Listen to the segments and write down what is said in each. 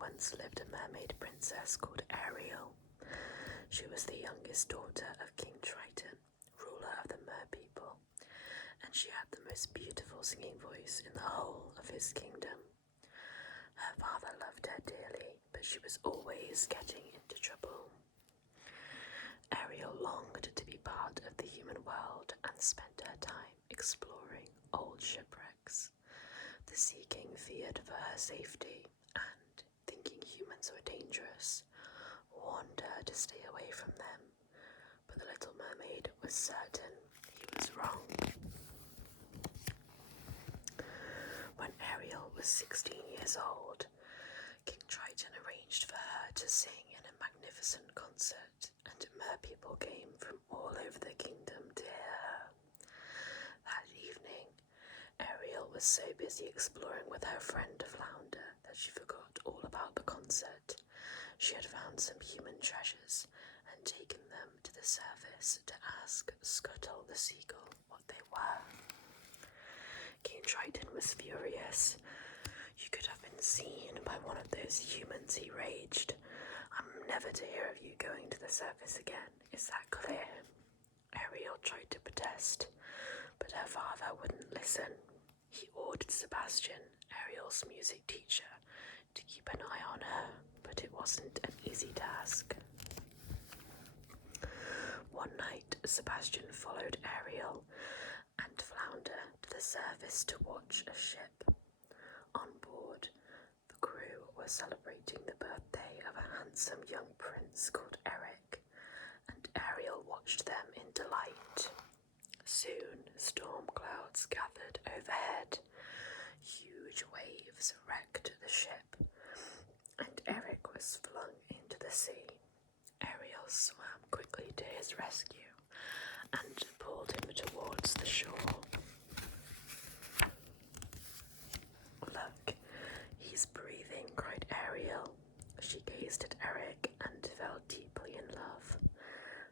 once lived a mermaid princess called Ariel. She was the youngest daughter of King Triton, ruler of the Mer people, and she had the most beautiful singing voice in the whole of his kingdom. Her father loved her dearly, but she was always getting into trouble. Ariel longed to be part of the human world and spent her time exploring old shipwrecks. The Sea King feared for her safety and, thinking humans were dangerous, warned her to stay away from them, but the Little Mermaid was certain he was wrong. When Ariel was 16 years old, King Triton arranged for her to sing in a magnificent concert, and Mer people came from all over the kingdom to hear her. That evening, Ariel was so busy exploring with her friend Flounder that she forgot all about the concert. She had found some human treasures and taken them to the surface to ask Scuttle the seagull what they were. King Triton was furious. "You could have been seen by one of those humans," he raged. "I'm never to hear of you going to the surface again. Is that clear?" Ariel tried to protest, but her father wouldn't listen. He ordered Sebastian, Ariel's music teacher, to keep an eye on her, but it wasn't an easy task. One night, Sebastian followed Ariel and Flounder to the surface to watch a ship. On board, the crew were celebrating the birthday of a handsome young prince called Eric, and Ariel watched them in delight. Soon, storm clouds gathered overhead. Huge waves wrecked the ship, and Eric was flung into the sea. Ariel swam quickly to his rescue and pulled him towards the shore. "Look, he's breathing," cried Ariel. She gazed at Eric and fell deeply in love.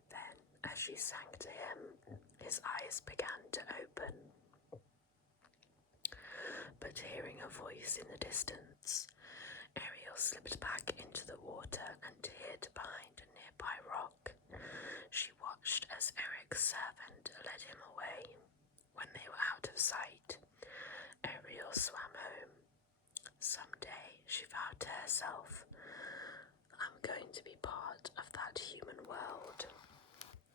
Then, as she sank to him, his eyes began to open. But hearing a voice in the distance, Ariel slipped back into the water and hid behind a nearby rock. She watched as Eric's servant led him away. When they were out of sight, Ariel swam home. Someday, she vowed to herself, "I'm going to be part of that human world."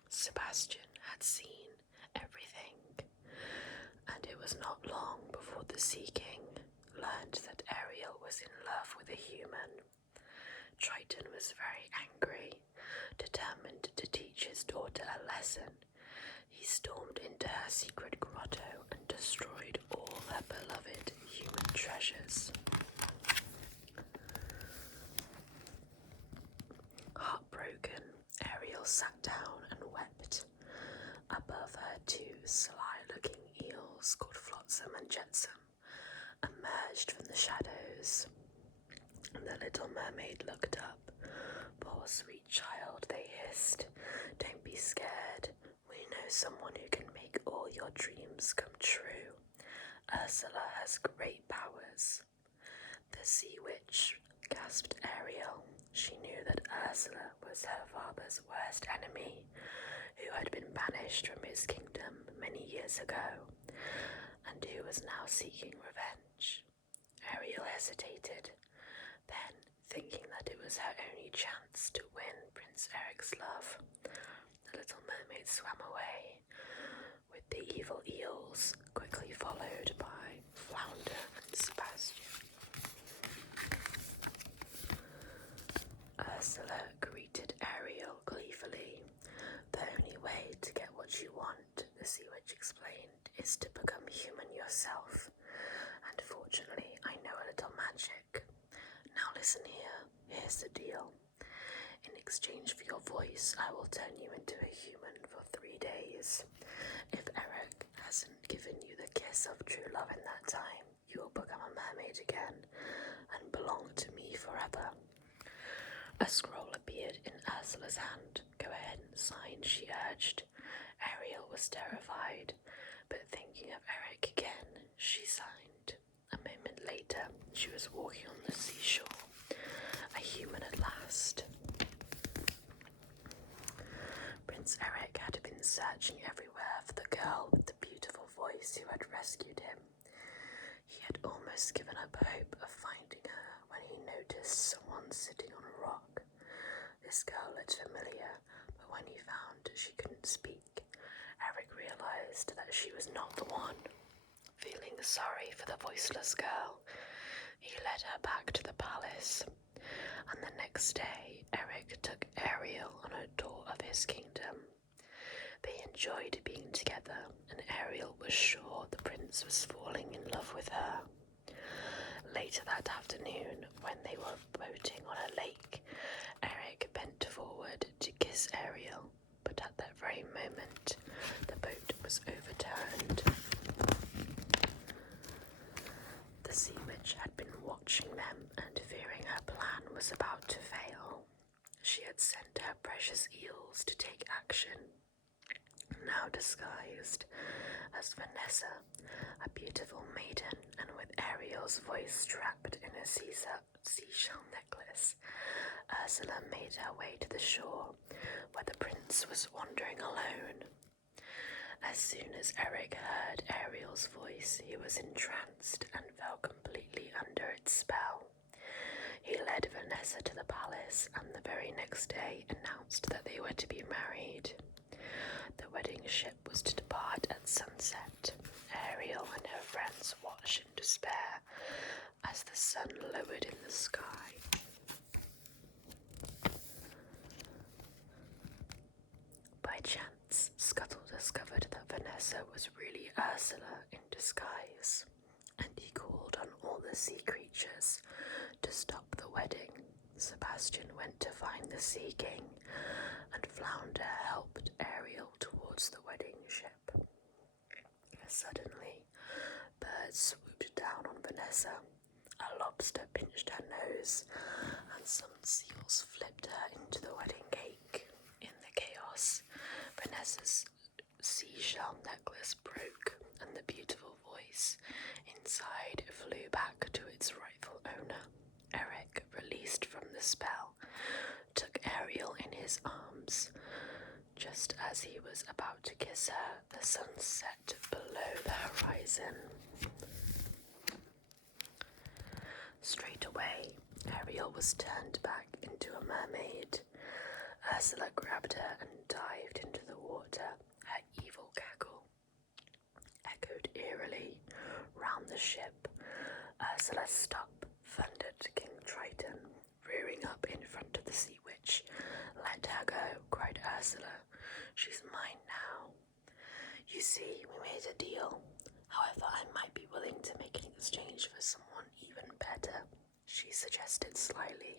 Sebastian had seen everything, and it was not long before the Sea King learned that Ariel was in love with a human. Triton was very angry. Determined to teach his daughter a lesson, he stormed into her secret grotto and destroyed all her beloved human treasures. Heartbroken, Ariel sat down and wept. Above her, two sly-looking eels called Flotsam and Jetsam emerged from the shadows. The Little Mermaid looked up. "Poor sweet child," they hissed. "Don't be scared. We know someone who can make all your dreams come true. Ursula has great powers." "The Sea Witch," gasped Ariel. She knew that Ursula was her father's worst enemy, who had been banished from his kingdom many years ago, and who was now seeking revenge. Ariel hesitated. Then, thinking that it was her only chance to win Prince Eric's love, the Little Mermaid swam away, with the evil eels quickly followed by Flounder and Sebastian. Ursula greeted Ariel gleefully. "The only way to get what you want," the Sea Witch explained, "is to become human yourself. And fortunately, I know a little magic. Now listen here. Here's the deal. In exchange for your voice, I will turn you into a human for 3 days. If Eric hasn't given you the kiss of true love in that time, you will become a mermaid again and belong to me forever." A scroll appeared in Ursula's hand. "Go ahead and sign," she urged. Ariel was terrified, but thinking of Eric again, she signed. A moment later, she was walking on the seashore. last. Prince Eric had been searching everywhere for the girl with the beautiful voice who had rescued him. He had almost given up hope of finding her when he noticed someone sitting on a rock. This girl looked familiar, but when he found she couldn't speak, Eric realized that she was not the one. Feeling sorry for the voiceless girl, he led her back to the palace, and the next day Eric took Ariel on a tour of his kingdom. They enjoyed being together, and Ariel was sure the prince was falling in love with her. Later that afternoon, when they were boating on a lake, Eric bent forward to kiss Ariel, but at that very moment, the boat was overturned. The sea witch had been watching them, and fearing her plan was about to fail, she had sent her precious eels to take action. Now disguised as Vanessa, a beautiful maiden, and with Ariel's voice trapped in a seashell necklace, Ursula made her way to the shore, where the prince was wandering alone. As soon as Eric heard Ariel's voice, he was entranced and fell completely under its spell. He led Vanessa to the palace, and the very next day announced that they were to be married. The wedding ship was to depart at sunset. Ariel and her friends watched in despair as the sun lowered in the sky. By chance, Scuttle discovered that Vanessa was really Ursula in disguise, and he called on all the sea creatures to stop the wedding. Sebastian went to find the Sea King, and Flounder helped Ariel towards the wedding ship. Suddenly, birds swooped down on Vanessa. A lobster pinched her nose, and some seals flipped her into the wedding cake. In the chaos, Vanessa's seashell necklace broke, and the beautiful voice inside flew back to its rightful owner. Eric, released from the spell, took Ariel in his arms. Just as he was about to kiss her, the sun set below the horizon. Straight away, Ariel was turned back into a mermaid. Ursula grabbed her and dived into the water. Her evil cackle echoed eerily round the ship. Ursula, stop, thundered King Triton, rearing up in front of the sea witch. Let her go, cried Ursula. She's mine now. You see, we made a deal. However, I might be willing to make an exchange for someone even better, she suggested slyly.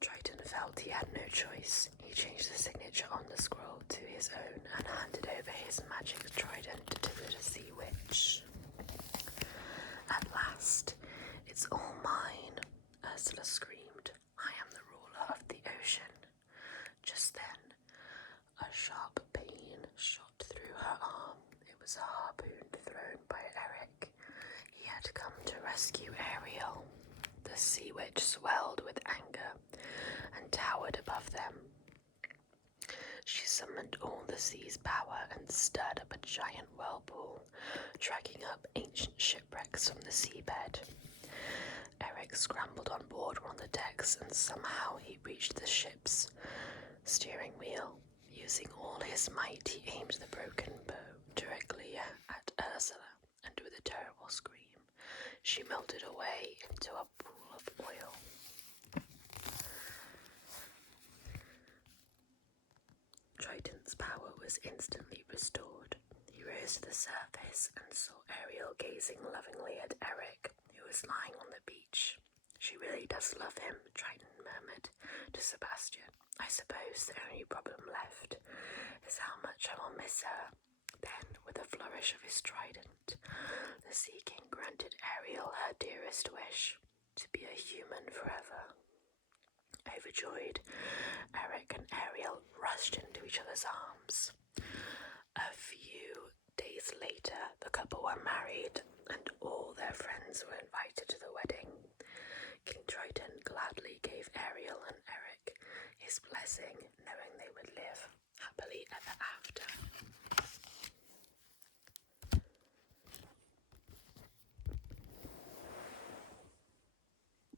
Triton felt he had no choice. He changed the signature on the scroll to his own and handed over his magic trident to the sea witch. At last, it's all mine, Ursula screamed. I am the ruler of the ocean. Just then, a sharp pain shot through her arm. It was a harpoon thrown by Eric. He had come to rescue Ariel. The sea witch swelled with anger and towered above them. She summoned all the sea's power and stirred up a giant whirlpool, dragging up ancient shipwrecks from the seabed. Eric scrambled on board one of the decks, and somehow he reached the ship's steering wheel. Using all his might, he aimed the broken bow directly at Ursula, and with a terrible scream, she melted away into a pool of oil. Triton's power was instantly restored. He rose to the surface and saw Ariel gazing lovingly at Eric, who was lying on the beach. She really does love him, Triton murmured to Sebastian. I suppose the only problem left is how much I will miss her. Then, with a flourish of his trident, the Sea King granted Ariel her dearest wish, to be a human forever. Overjoyed, Eric and Ariel rushed into each other's arms. A few days later, the couple were married, and all their friends were invited to the wedding. King Triton gladly gave Ariel missing